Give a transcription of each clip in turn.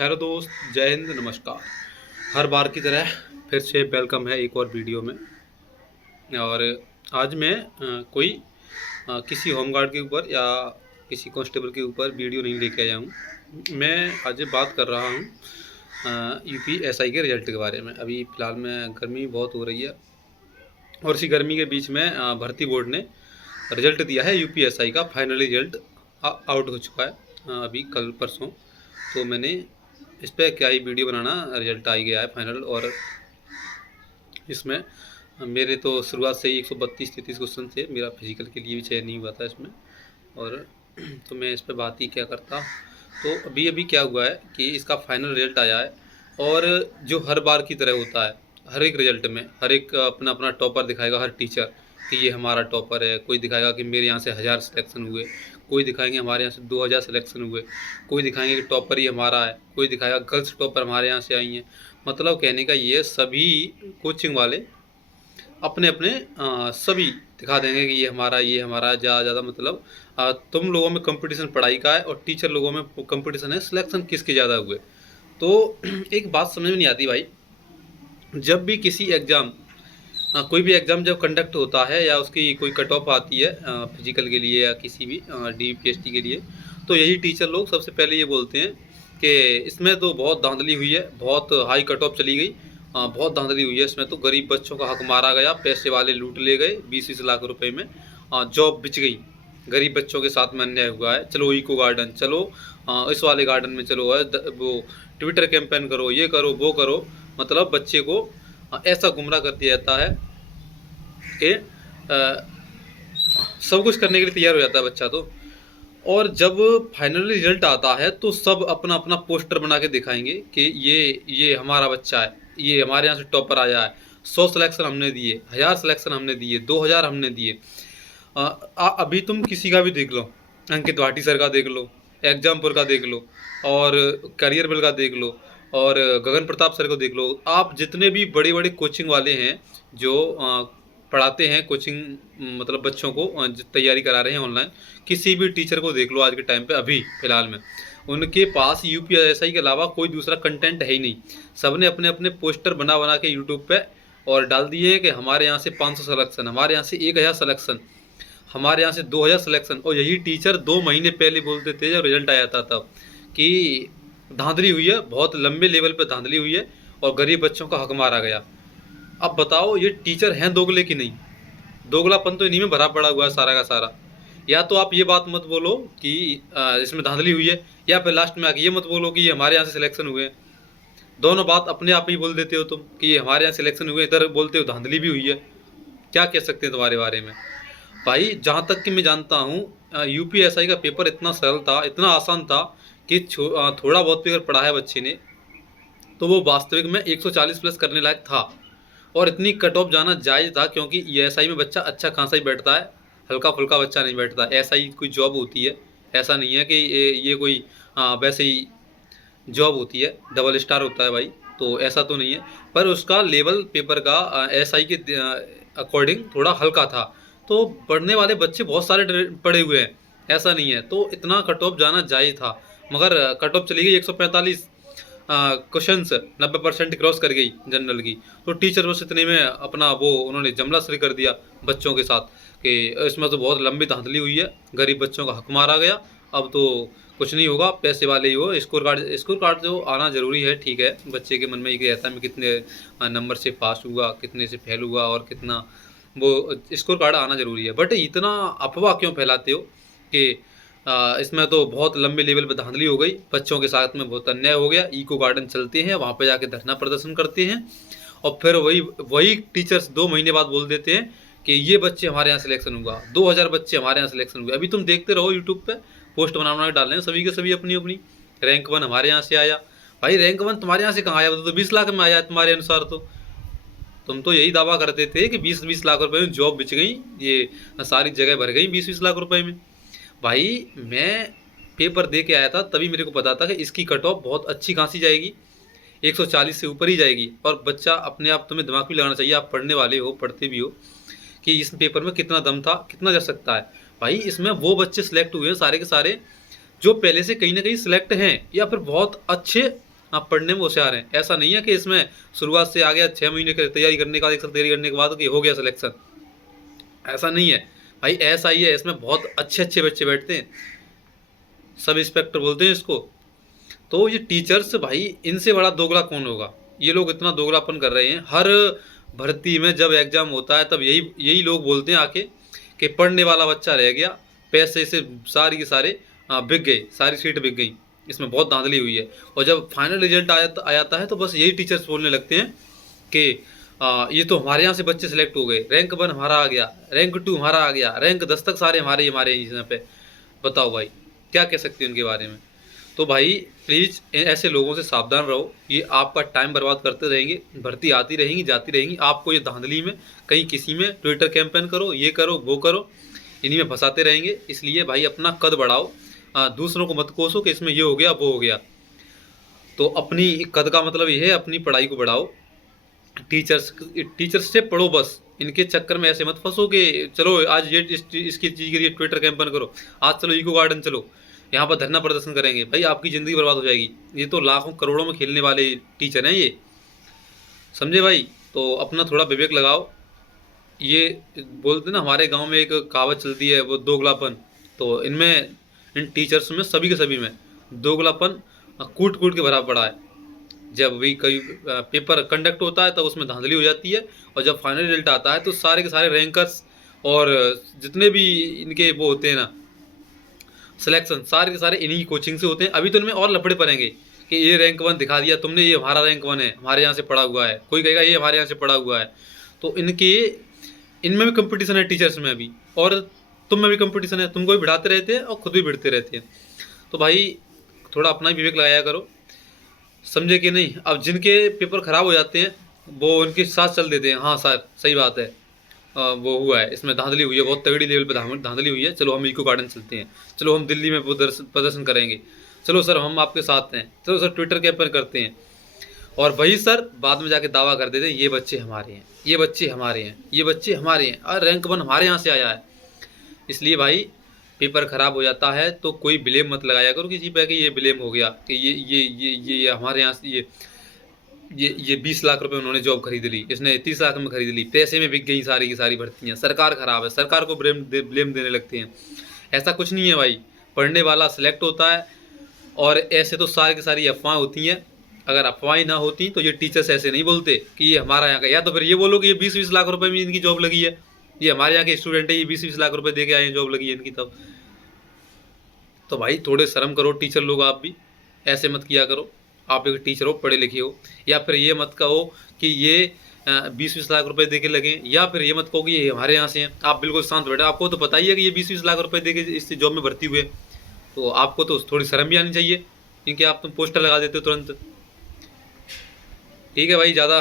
Hello दोस्त, जय हिंद, नमस्कार। हर बार की तरह फिर से वेलकम है एक और वीडियो में। और आज मैं किसी होमगार्ड के ऊपर या किसी कांस्टेबल के ऊपर वीडियो नहीं लेके आया हूँ। मैं आज बात कर रहा हूँ यूपीएसआई के रिजल्ट के बारे में। अभी फ़िलहाल में गर्मी बहुत हो रही है और इसी गर्मी के बीच में भर्ती बोर्ड ने रिजल्ट दिया है। यूपीएसआई का फाइनल रिजल्ट आउट हो चुका है अभी कल परसों। तो मैंने इस पर क्या ही वीडियो बनाना, रिजल्ट आ ही गया है फाइनल। और इसमें मेरे तो शुरुआत से ही 132-33 क्वेश्चन थे। मेरा फिजिकल के लिए भी चयन नहीं हुआ था इसमें। और तो मैं इस पर बात ही क्या करता। तो अभी अभी क्या हुआ है कि इसका फाइनल रिजल्ट आया है। और जो हर बार की तरह होता है, हर एक रिजल्ट में हर एक अपना अपना टॉपर दिखाएगा। हर टीचर कि ये हमारा टॉपर है। कोई दिखाएगा कि मेरे यहाँ से 1000 सिलेक्शन हुए, कोई दिखाएंगे हमारे यहाँ से 2000 सिलेक्शन हुए, कोई दिखाएंगे कि टॉपर ही हमारा है, कोई दिखाएगा गर्ल्स टॉपर हमारे यहाँ से आई हैं। मतलब कहने का ये सभी कोचिंग वाले अपने अपने सभी दिखा देंगे कि ये हमारा ज़्यादा। मतलब तुम लोगों में कंपटीशन पढ़ाई का है और टीचर लोगों में कंपटीशन है सिलेक्शन किसके ज़्यादा हुए। तो एक बात समझ में नहीं आती भाई, जब भी किसी एग्ज़ाम कोई भी एग्ज़ाम जब कंडक्ट होता है या उसकी कोई कट ऑफ आती है फिजिकल के लिए या किसी भी डीपीएसटी के लिए, तो यही टीचर लोग सबसे पहले ये बोलते हैं कि इसमें तो बहुत धांधली हुई है, बहुत हाई कट ऑफ चली गई, बहुत धांधली हुई है इसमें, तो गरीब बच्चों का हक मारा गया, पैसे वाले लूट ले गए 20-20 लाख रुपए में, जॉब बिच गई, गरीब बच्चों के साथ में अन्याय हुआ है। चलो इको गार्डन, चलो इस वाले गार्डन में चलो, वो ट्विटर कैंपेन करो, ये करो वो करो। मतलब बच्चे को ऐसा गुमराह कर दिया जाता है कि सब कुछ करने के लिए तैयार हो जाता है बच्चा तो। और जब फाइनल रिजल्ट आता है तो सब अपना अपना पोस्टर बना के दिखाएंगे कि ये हमारा बच्चा है, ये हमारे यहाँ से टॉपर आया है, 100 सिलेक्शन हमने दिए, 1000 सिलेक्शन हमने दिए, 2000 हमने दिए। अभी तुम किसी का भी देख लो, अंकित भाटी सर का देख लो, एग्जामपुर का देख लो, और करियर बिल का देख लो, और गगन प्रताप सर को देख लो। आप जितने भी बड़े बड़े कोचिंग वाले हैं जो पढ़ाते हैं कोचिंग, मतलब बच्चों को तैयारी करा रहे हैं ऑनलाइन, किसी भी टीचर को देख लो आज के टाइम पे अभी फ़िलहाल में, उनके पास यूपीएसआई के अलावा कोई दूसरा कंटेंट है ही नहीं। सबने अपने अपने पोस्टर बना बना के यूट्यूब पे और डाल दिए कि हमारे यहाँ से 500 सिलेक्शन, हमारे यहाँ से 1000 सिलेक्शन, हमारे यहाँ से 2000 सिलेक्शन। और यही टीचर 2 महीने पहले बोलते थे जब रिजल्ट आया था तब कि धांधली हुई है, बहुत लंबे लेवल पर धांधली हुई है और गरीब बच्चों का हक मारा गया। अब बताओ ये टीचर हैं दोगले कि नहीं? दोगलापन तो इन्हीं में भरा पड़ा हुआ है सारा का सारा। या तो आप ये बात मत बोलो कि इसमें धांधली हुई है, या फिर लास्ट में आके ये मत बोलो कि ये हमारे यहाँ से सिलेक्शन हुए हैं। दोनों बात अपने आप ही बोल देते हो तुम कि ये हमारे यहाँ सिलेक्शन हुए, इधर बोलते हो धांधली भी हुई है। क्या कह सकते हैं तुम्हारे बारे में भाई? जहाँ तक कि मैं जानता हूँ यूपीएसआई का पेपर इतना सरल था, इतना आसान था कि थोड़ा बहुत भी अगर पढ़ा है बच्चे ने तो वो वास्तविक में 140 प्लस करने लायक था। और इतनी कट ऑफ जाना जायज़ था क्योंकि ईएसआई में बच्चा अच्छा खासा ही बैठता है, हल्का फुल्का बच्चा नहीं बैठता। एसआई कोई जॉब होती है, ऐसा नहीं है कि ये कोई वैसे ही जॉब होती है, डबल स्टार होता है भाई, तो ऐसा तो नहीं है। पर उसका लेवल पेपर का एसआई के अकॉर्डिंग थोड़ा हल्का था, तो पढ़ने वाले बच्चे बहुत सारे पढ़े हुए हैं, ऐसा नहीं है। तो इतना कट ऑफ जाना जायज़ था, मगर कट ऑफ चली गई 145 क्वेश्चंस, 90% क्रॉस कर गई जनरल की। तो टीचर बस इतने में अपना वो उन्होंने जमला शुरू कर दिया बच्चों के साथ कि इसमें तो बहुत लंबी धांधली हुई है, गरीब बच्चों का हक मारा गया, अब तो कुछ नहीं होगा, पैसे वाले ही हो। स्कोर कार्ड जो आना ज़रूरी है, ठीक है, बच्चे के मन में ये रहता है मैं कितने नंबर से पास हुआ, कितने से फेल हुआ, और कितना वो स्कोर कार्ड आना ज़रूरी है। बट इतना अफवाह क्यों फैलाते हो कि इसमें तो बहुत लंबे लेवल पर धांधली हो गई, बच्चों के साथ में बहुत अन्याय हो गया, इको गार्डन चलते हैं, वहाँ पे जाके धरना प्रदर्शन करते हैं, और फिर वही टीचर्स 2 महीने बाद बोल देते हैं कि ये बच्चे हमारे यहाँ सिलेक्शन हुआ, 2000 बच्चे हमारे यहाँ सिलेक्शन हुए। अभी तुम देखते रहो यूट्यूब पे पोस्ट बना के डाल रहे हैं सभी के सभी अपनी अपनी, रैंक 1 हमारे यहाँ से आया। भाई रैंक 1 तुम्हारे यहाँ से कहाँ आया? तो 20 लाख में आया तुम्हारे अनुसार। तो तुम तो यही दावा करते थे कि 20-20 लाख रुपए में जॉब बिच गई, ये सारी जगह भर गई 20-20 लाख रुपए में। भाई मैं पेपर दे के आया था, तभी मेरे को पता था कि इसकी कट ऑफ बहुत अच्छी खासी जाएगी, 140 से ऊपर ही जाएगी। और बच्चा अपने आप, तुम्हें दिमाग भी लगाना चाहिए, आप पढ़ने वाले हो, पढ़ते भी हो, कि इस पेपर में कितना दम था, कितना जा सकता है। भाई इसमें वो बच्चे सिलेक्ट हुए हैं सारे के सारे जो पहले से कहीं ना कहीं सिलेक्ट हैं, या फिर बहुत अच्छे हाँ पढ़ने में होशियार हैं। ऐसा नहीं है कि इसमें शुरुआत से आ गया 6 महीने की तैयारी करने के बाद, 1 साल तैयारी करने के बाद कि हो गया सिलेक्शन, ऐसा नहीं है भाई। ऐसा ही है, इसमें बहुत अच्छे अच्छे बच्चे बैठते हैं, सब इंस्पेक्टर बोलते हैं इसको। तो ये टीचर्स भाई, इनसे बड़ा दोगला कौन होगा। ये लोग इतना दोगलापन कर रहे हैं, हर भर्ती में जब एग्जाम होता है तब यही यही लोग बोलते हैं आके कि पढ़ने वाला बच्चा रह गया, पैसे से सारी के सारे बिक गए, सारी सीट बिक गई, इसमें बहुत धांधली हुई है। और जब फाइनल रिजल्ट आ जाता है तो बस यही टीचर्स बोलने लगते हैं कि ये तो हमारे यहाँ से बच्चे सेलेक्ट हो गए, रैंक 1 हमारा आ गया, रैंक 2 हमारा आ गया, रैंक 10 तक सारे हमारे हमारे यहाँ पे। बताओ भाई क्या कह सकते हैं उनके बारे में। तो भाई प्लीज़ ऐसे लोगों से सावधान रहो, ये आपका टाइम बर्बाद करते रहेंगे, भर्ती आती रहेंगी जाती रहेंगी, आपको ये धांधली में कहीं किसी में ट्विटर कैंपेन करो, ये करो वो करो, इन्हीं में फंसाते रहेंगे। इसलिए भाई अपना कद बढ़ाओ, दूसरों को मत कोसो कि इसमें ये हो गया वो हो गया। तो अपनी कद का मतलब ये है, अपनी पढ़ाई को बढ़ाओ, टीचर्स से पढ़ो बस। इनके चक्कर में ऐसे मत फंसो कि चलो आज ये इसकी चीज़ के लिए ट्विटर कैंपेन करो, आज चलो इको गार्डन चलो, यहाँ पर धरना प्रदर्शन करेंगे। भाई आपकी ज़िंदगी बर्बाद हो जाएगी। ये तो लाखों करोड़ों में खेलने वाले टीचर हैं ये, समझे भाई। तो अपना थोड़ा विवेक लगाओ। ये बोलते ना, हमारे गांव में एक कहावत चलती है, वो दोगलापन। तो इनमें, इन टीचर्स में सभी के सभी में दोगलापन कूट कूट के भरा पड़ा है। जब भी कोई पेपर कंडक्ट होता है तब उसमें धांधली हो जाती है, और जब फाइनल रिजल्ट आता है तो सारे के सारे रैंकर्स और जितने भी इनके वो होते हैं ना सिलेक्शन, सारे के सारे इन्हीं कोचिंग से होते हैं। अभी तो इनमें और लफड़े पड़ेंगे कि ये रैंक 1 दिखा दिया तुमने, ये हमारा रैंक 1 है, हमारे यहाँ से पढ़ा हुआ है, कोई कहेगा ये हमारे यहाँ से पढ़ा हुआ है। तो इनमें भी कंपटीशन है, टीचर्स में भी, और तुम में भी कंपटीशन है, तुमको भी बढ़ाते रहते हैं और खुद भी बढ़ते रहते हैं। तो भाई थोड़ा अपना ही विवेक लगाया करो, समझे कि नहीं। अब जिनके पेपर खराब हो जाते हैं वो उनके साथ चल देते हैं, हाँ सर सही बात है, वो हुआ है, इसमें धांधली हुई है, बहुत तगड़ी लेवल पे धांधली हुई है, चलो हम इको गार्डन चलते हैं, चलो हम दिल्ली में प्रदर्शन करेंगे, चलो सर हम आपके साथ हैं, चलो सर ट्विटर कैंपेन करते हैं। और वही सर बाद में जाके दावा कर देते हैं ये बच्चे हमारे हैं, ये बच्चे हमारे हैं, ये बच्चे हमारे हैं, और रैंक 1 हमारे यहाँ से आया है। इसलिए भाई पेपर ख़राब हो जाता है तो कोई ब्लेम मत लगाया करो किसी पे कि ये ब्लेम हो गया कि ये हमारे यहाँ से ये 20 लाख रुपए उन्होंने जॉब खरीद ली, इसने 30 लाख में खरीद ली, पैसे में बिक गई सारी की सारी भर्तियाँ, सरकार ख़राब है, सरकार को ब्लेम देने लगते हैं। ऐसा कुछ नहीं है भाई, पढ़ने वाला सिलेक्ट होता है। और ऐसे तो सारी की सारी अफवाह होती हैं, अगर अफवाहें ना होती तो ये टीचर्स ऐसे नहीं बोलते कि ये हमारा यहाँ का, या तो फिर ये बोलो कि ये 20-20 लाख रुपए में इनकी जॉब लगी है, ये हमारे यहाँ के स्टूडेंट है, ये 20-20 लाख रुपए दे के आए हैं, जॉब लगी है इनकी तब। तो भाई थोड़े शर्म करो टीचर लोग, आप भी ऐसे मत किया करो। आप एक टीचर हो, पढ़े लिखे हो, या फिर ये मत कहो कि ये 20-20 लाख रुपए दे के लगे, या फिर ये मत कहो कि ये हमारे यहाँ से हैं। आप बिल्कुल शांत बैठे, आपको तो पता ही है कि ये 20-20 लाख रुपए दे के इस जॉब में भर्ती हुए, तो आपको तो थोड़ी शर्म भी आनी चाहिए, क्योंकि आप तुम पोस्टर लगा देते हो तुरंत। ठीक है भाई, ज़्यादा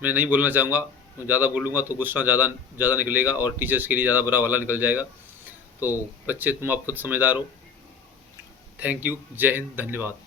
मैं नहीं बोलना चाहूँगा, ज़्यादा बोलूँगा तो गुस्सा ज़्यादा निकलेगा और टीचर्स के लिए ज़्यादा बुरा वाला निकल जाएगा। तो बच्चे तुम आप खुद समझदार हो। थैंक यू, जय हिंद, धन्यवाद।